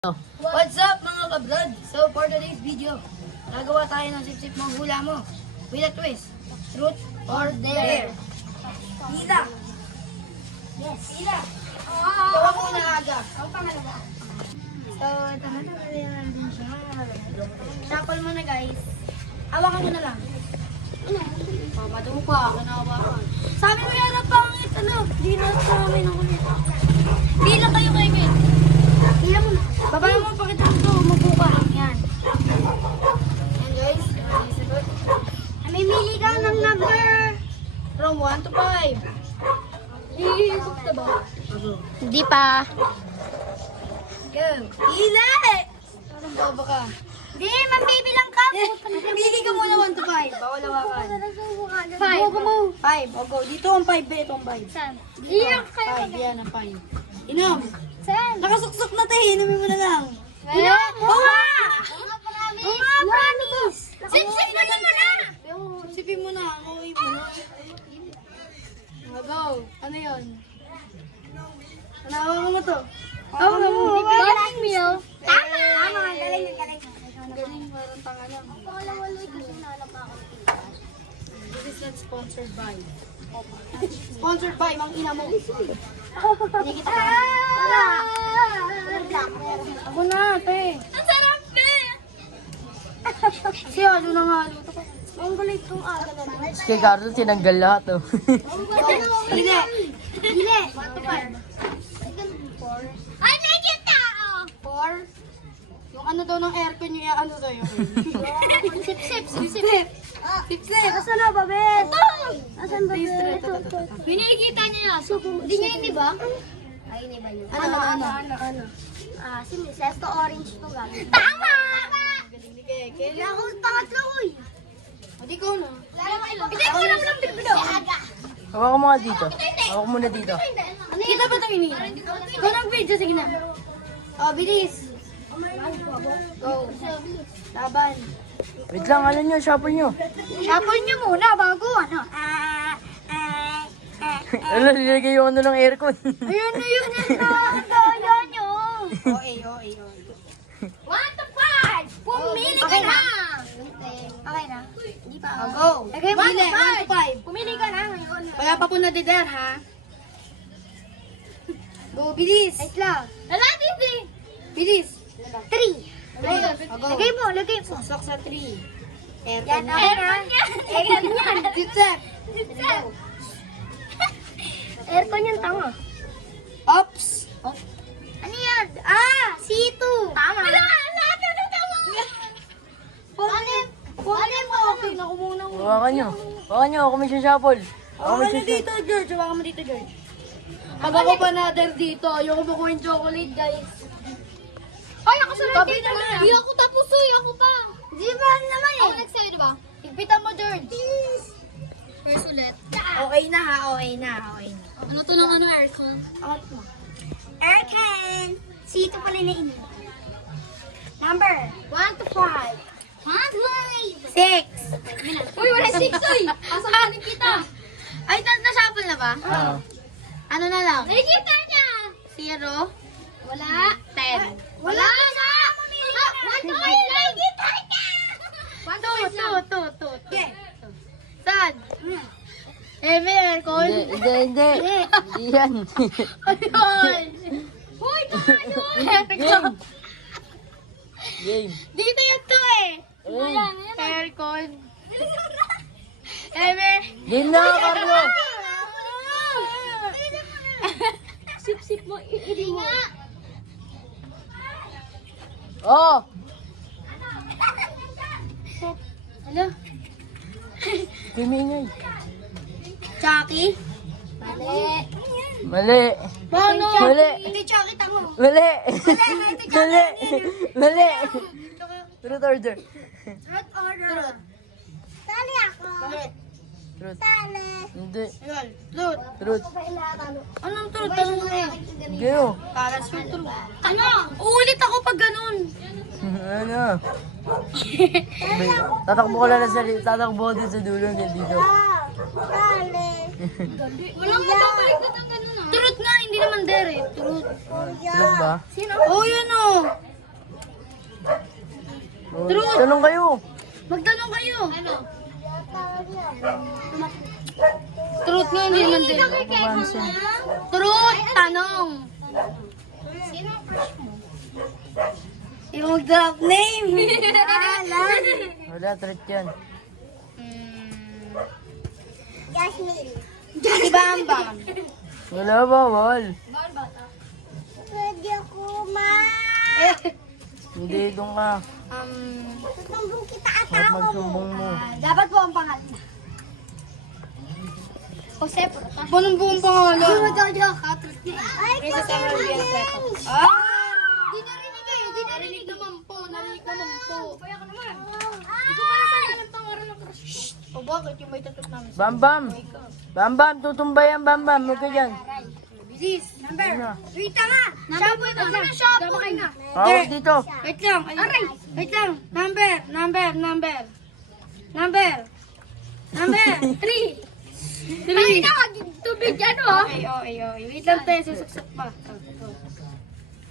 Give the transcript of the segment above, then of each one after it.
What's up mga kabrad? So for today's video, nagawa tayo ng sip-sip mong hula mo with a twist. Truth or dare? Hila! Yes! Hila! Gawa mo na aga. Ang pangalawa. So, ito na din siya. Shuffle mo na guys. Awakan mo na lang. Madamo ka. Kanawakan. Sabi mo yan ang pangit. Di na sa amin ang kulit. Hila kayo kay Kate. Hila mo na. Baba mo, pakita mo ito. Mabuka. Yan. Yan guys. Mamimili ka ng number. From 1 to 5. Hihigot na ba? Hindi pa. Go. Hila! Anong baba ka? Hindi, mambibilang ka. Pili ka muna 1 to 5. Bawal hawakan. 5. 5. O go. Dito ang 5. Ito ang 5. Saan? Iyak kayo. 5. Yan ang 5. Inom. Saan? Nakasuksok na tayo. Inumin mo na lang. Inom. Bunga! Bunga, promise. Sip-sip mo naman na. Sipin mo na. Okay mo na. Go. Ano yun? Nahawakan mo to. Hawakan mo. Galing meal. Tama. Tama. Galing. Galing. Parang tanga lang. Pakalawaloy kasi nalap ako. This is not sponsored by. Sponsored by Mang Ina mo. Hindi kita ka. Wala. Ako na, te. Ang sarap, be. Kasi halo na halo. Ang galing itong aga na. Kay Carlo, tinanggal lahat oh. Hindi. Dili. Ay, may kita. 4. Yung ano daw ng aircon niya, ano sa'yo? Sip-sip. Sip-sip. Sip-sip. Asan na ba, be? Ito. Asan ba, be? Ito. Binigita niya yan. Hindi niya yun, di ba? Ay, hindi ba yun? Ano? Si Sesto Orange to gagawin. Tama! Galing ni Keke. Hindi ako pangatlo, uy. O, di ko na. Hindi ko lang lang bilbido. Hawakan mo nga dito. Hawakan mo na dito. Kita ba ito ini? Ikaw ng video, sige na. O, bilis. Go. Laban. Wait lang, ano nyo, shuffle nyo. Shuffle niyo muna bago ano. Ano, nilagay yung ano ng aircon. Ayun na yun. Daya niyo. OA. 1 to 5. Pumili ka na. Okay na? Hindi pa. O, go. Lagay mo Pili, 1 to 5. Pumili ka na ngayon. Wala pa po nadider, ha? Go, bilis. Wait lang. Wala, Bibi. Bilis. 3. O, go. Lagay mo. Sok sa 3. Yan, Aircon na. aircon yan. Aircon yan. Zip-zap. Aircon yan, tama. Ops. Ano yan? C2. Tama. Wala, tama. Kunin mo. Okay, naku muna. Hawakan nyo. Hawakan nyo, ako may shuffle. Ako may Hawakan mo dito, George. Hawakan mo dito, George. Pag ako pa natin dito, ayoko mo kuhin chocolate, guys. Ay, ako sa Tabi naman. Hindi ako tapos, ako pa. Di ba naman eh? Ako nagsayo, di ba? Higpitan mo, George. First ulit. Okay na, ha? Okay na. Ano to ng aircon? Out mo. Aircon! C2 pala na ini. Number 1 to 5. 1 to 6. Uy, wala 6 uy! Pasahanin kita. Ay, na-shuffle na ba? Oo. Ano na lang? Nakikita niya! 0? Wala. 10. Wala na! 1 to 5 lang! Nakikita niya! 1 to 5 lang. 2. Okay. Saan? Eme, aircon? Hindi. Hindi yan. Ayun! Hoy, tayo! Game. Game. Dito yung 2 eh! Game. Aircon. Eme! Game na, Carlo. Sip-sip mo, iiri mo. Oh. Ano? Game ingay. Chucky? Mali. Paano? Mali. Hindi Chucky, tango. Mali. Mali. Truth order. Truth order. Sali ako. Bakit? Truth. Sali. Hindi. Ayun. Truth. Truth. Anong truth? Tanong mo eh. Gayo. Karas yung truth. Ano? Uulit ako pag ganun. Ano? Tatakbo ko lang sa tatakbo ko din sa dulo hanggang dito. Sali. Walang mababalik na ng ganun ah. Truth nga, hindi naman dere. Truth. Truth ba? Oh, yun oh. kayo. Ano? Truth nga, hindi naman din. Pansin. Truth, tanong. Sino ang crush mo? Yung mag-drop name. Wala, threat yan. Jasmine. Si Bam Bam. Wala, bawal. Pwede ako, ma. Hindi, doon ka. Tutumbong kita at Huwag magsumbong mo. dapat po ang pangalan. Jose, Bunong buong pangalan. Ay, Princess Emerald Villanueva. Di narinig kayo, di narinig naman po. Narinig naman po. Kaya ko naman. Di ko pala pala alam pangalan ng crush. O bakit yung may tatot namin? Bam Bam! Bam Bam, tutumba yan, Bam Bam. Huwag ka dyan. Bilis. Number. Ano? Wait nga. Shampoo ito. Ano shampoo na? Hawak dito. Wait lang. Aray. Wait lang. Number. Three. Ay, tubig ano ah. Okay. Wait lang tayo, susuksak pa.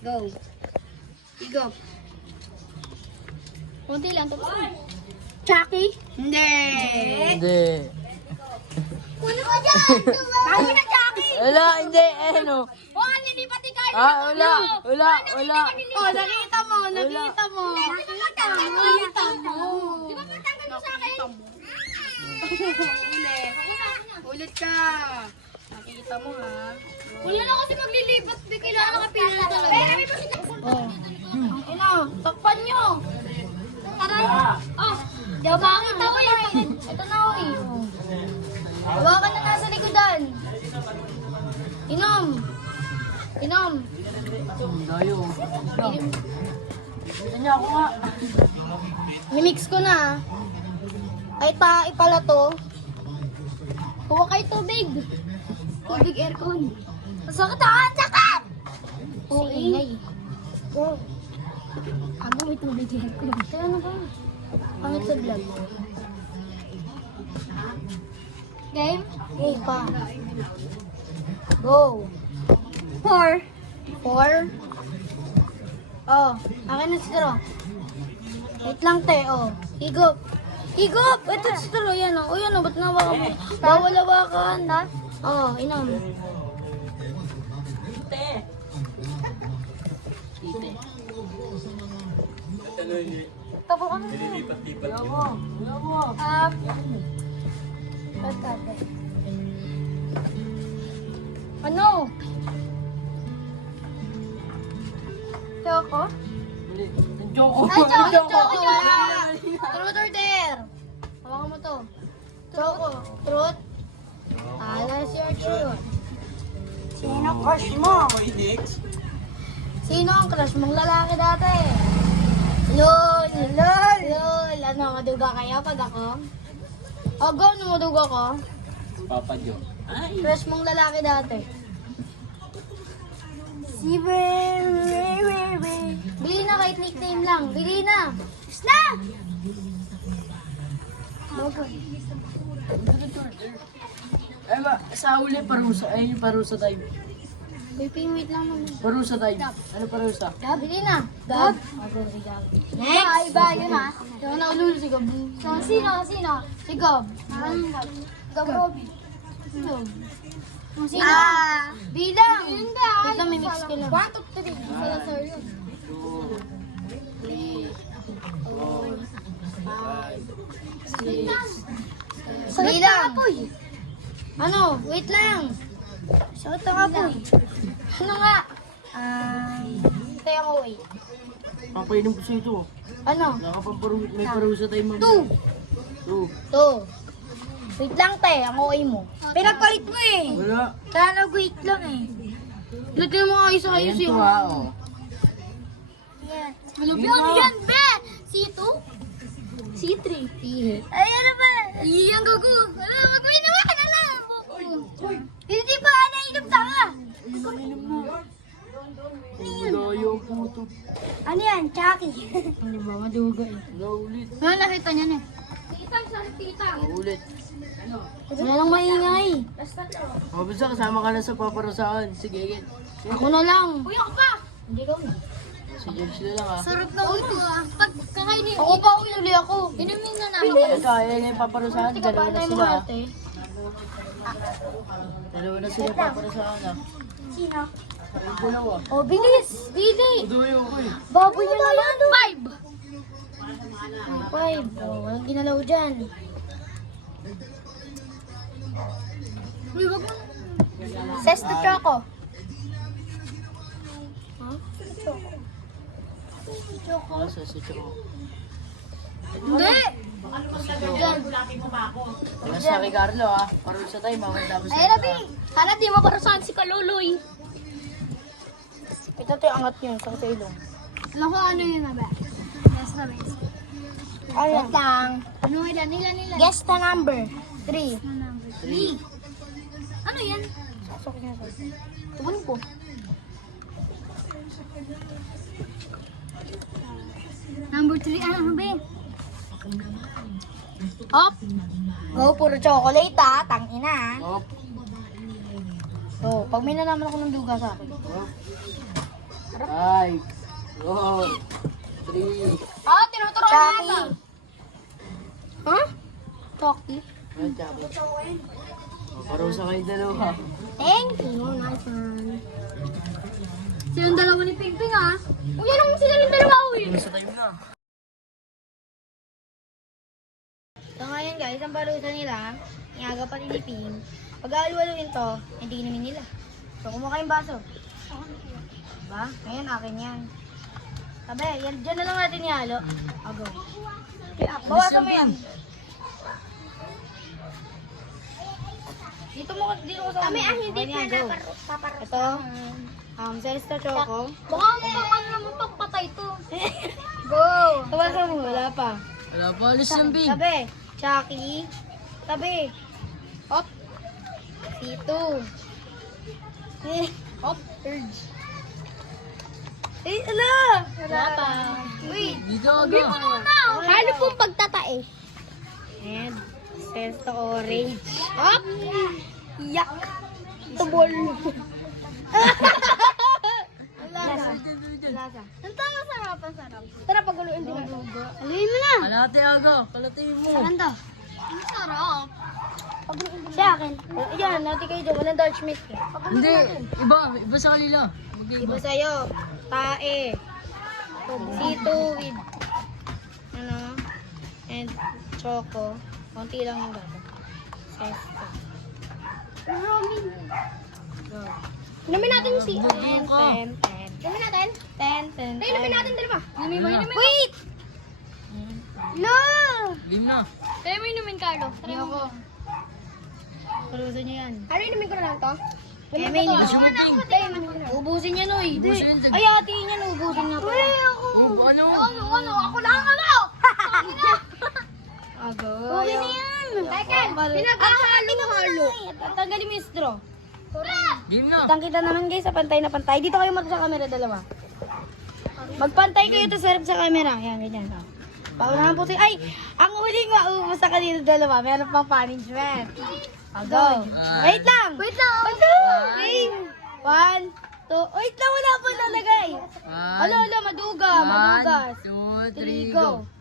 Go. Go. Kunti lang. Tapos Chucky? Hindi. Hindi. Kuno ko dyan. Sabi na Chucky. Wala, hindi. Ano? O, nilipat ni Carlo. Wala. Oh, nakita mo. Nakita mo. Di ba matagal mo sa akin? Ulit ka. Nakita mo ha. Wala na kasi maglilipat. Di kailangan ka pila talaga. Pero may kasi Oh. Ina, takpan nyo. Aray. Oh, di ba makakita ko yun? Ito na ako eh. Hawakan na nasa likodan. Inom. Layo. Gusto niya ako nga. Mimix ko na. Ay, pala to. Huwag kayo tubig. Tubig aircon. Sakit ah! Sakit! Oo, ingay. Oo. Ako may tubig aircon. Kaya ano ba? Pangit sa vlog. Game? Game pa. Go. 4. Oh, akin na straw. Wait lang te, oh. Higop. Ito straw yan, oh. O yan, oh, ba't nawakan mo? Bawal hawakan, ha? Oh, inom. Tapos ano? Ano? Choco? Choco. Ay, Choco! Truth or dare? Hawakan mo to. Choco. Truth? Let's your truth. Sino crush mo? Sino ang crush mong lalaki dati? Lol. Ano, maduga kayo pag ako? O, go, maduga ko. Papa Jo. Crush mong lalaki dati. Si Bili na kahit nickname lang. Bili na. Na! Ay ba, sa uli parusa. Ayun yung parusa time. Wait lang naman. Parusa time. Ano parusa? Bili na. Gab. Next! Iba yun ha. Yung naulul si Gab. So, sino? Si Gab. Gabobi. Sino? Bilang. Wait lang, may mix ko lang. 1, 2, 3. Salazar yun. 2, 3, 4, 5, 6. Bilang. Ano? Wait lang. Sakit na nga po eh. Ano nga? Kaya mo wait. Papainom ko sa ito. Ano? May parusa tayo mga. 2. 2. Wait lang te, ang okay mo. Pinagpalit mo eh. Wala. Kaya nag-wait lang eh. Lagyan mo ayos sa ayos Ayan yung... to ha, oh. Malupyon yan, be! C2? C3. Ay, ano ba? Iyang gago. Ano, mag-win naman ka na lang. Hindi pa nainom tanga. Layo ang puto. Ano yan? Chucky. Ano ba? Maduga eh. Naulit. Ano nakita niyan eh? Titang sa titang. Naulit. Wala lang maingay. O, basta kasama ka na sa paparusaan. Sige, yan. Ako na lang. Uy, ako pa. Hindi ka mo. Si George na lang ah. Sarap na ulo ah. Pag kakainin, Ako pa, uli ako. inumin na namin. Ito, ayan yung paparusahan. Tika Dalawa pa, na tayo sila mga ah. ate. Dalawa na sila paparusahan ah. Sino? Yung dalawa. Oh, bilis! Bili! Uduyo ko eh. Baboy na naman! 5! Oh, walang ginalaw dyan. Uy, wag mo. Sesto Choco. Ah, sa si Choco. Hindi! Tingnan sa Ricardo ah. Parusa tayo, tapos Ay, Rabi! Sana di mo parusahan si Kaluloy. Ito tayo angat yun sa ilong. Alam ko ano yun na ba? Yes na best. Ayun lang. Ano ilan? Guess the number. 3. Number 3. Ano yan? Tugon ko. Number 3, ano ba? Hop! Oh, puro chocolate ah. Tangina ah. Hop. So, pag may nalaman ako ng duga sa akin. Hop. 5, 4, 3. Ah, tinuturuan na Chucky. ata. Huh? Chucky? Ayan, Choco. Parusa kayo dalawa. Thank you. Nice one. Silang dalawa ni Pingping ah. Uy, yan ang sila ng dalawa uy. Parusa tayo na. So ngayon guys, ang parusa nila, iaga pa ni Ping. Pag aluwaluin to, hindi inumin nila. So kumuha kayong baso. Diba? Ngayon akin yan. Sabi, yan, dyan na lang natin ihalo. Ago. Bawasan mo yan. Dito ko sa Kami ang hindi Okay, go. paparusahan. Ito, Sesto Choco. Baka mukhang ano naman pagpatay to. Go! Tabasa mo, wala pa. Wala pa, alis ng big. Sabi, Chucky. Sabi, Hop. C2. Hop. Urge. Ala! Wala pa. Wait. Dito aga. Halo pong pagtatae. And, Sesto Orange. Hop. Yak. Tubol. Lasa. Lasa. Ang tama sarap, ang sarap. Tara, paguluin din ako. Aluin mo na. Kalate aga. Kalate mo. Ganda. Ang sarap. Sa akin. Yan, natin kayo dyan. Walang Dutch milk. Hindi. Iba. Iba sa kanila. Iba sa'yo. Tae. C2 with ano and choco. Konti lang yung gata. Sesto. Go. Inumin natin yung si... 10, 10, 10. Inumin natin? 10, 10, 10. Inumin natin dalawa. Inumin mo, inumin mo. Wait! No! Lim na. Kaya mo inumin, Carlo. Hindi ako. Paluso niyo yan. Ano inumin ko na lang to? Kaya may inumin. Ubusin niya, Noy. Ubusin yan. Ay, hatiin niya, ubusin niya pala. Ano? Ako lang, ano? Agoy. Okay na yan. Tekel, Pinag-halo. Tanggalin mo yung straw. Lim na. Kitang kita naman guys sa pantay na pantay. Dito kayo mata sa camera dalawa. Magpantay kayo to sa harap sa camera. Yan, ganyan. Oh. Paunahan po tayo. Ay! Ang huling maubos sa kanila dalawa. Meron pang punishment. Go. Wait lang. Wait lang. 1, 2. Wait lang, wala po nalagay. Alo, maduga. Madugas. 1, 2, 3, 3, go. go.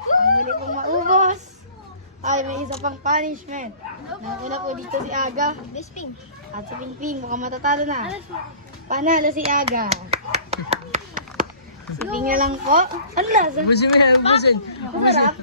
Ang huli pong maubos. Ay, may isa pang punishment. Nauna po dito si Aga. Bisping. At si Pingping, mukhang matatalo na. Panalo si Aga. Si Ping na lang po. Ano lasa? Ubusin mo yan. Ubusin. Masarap.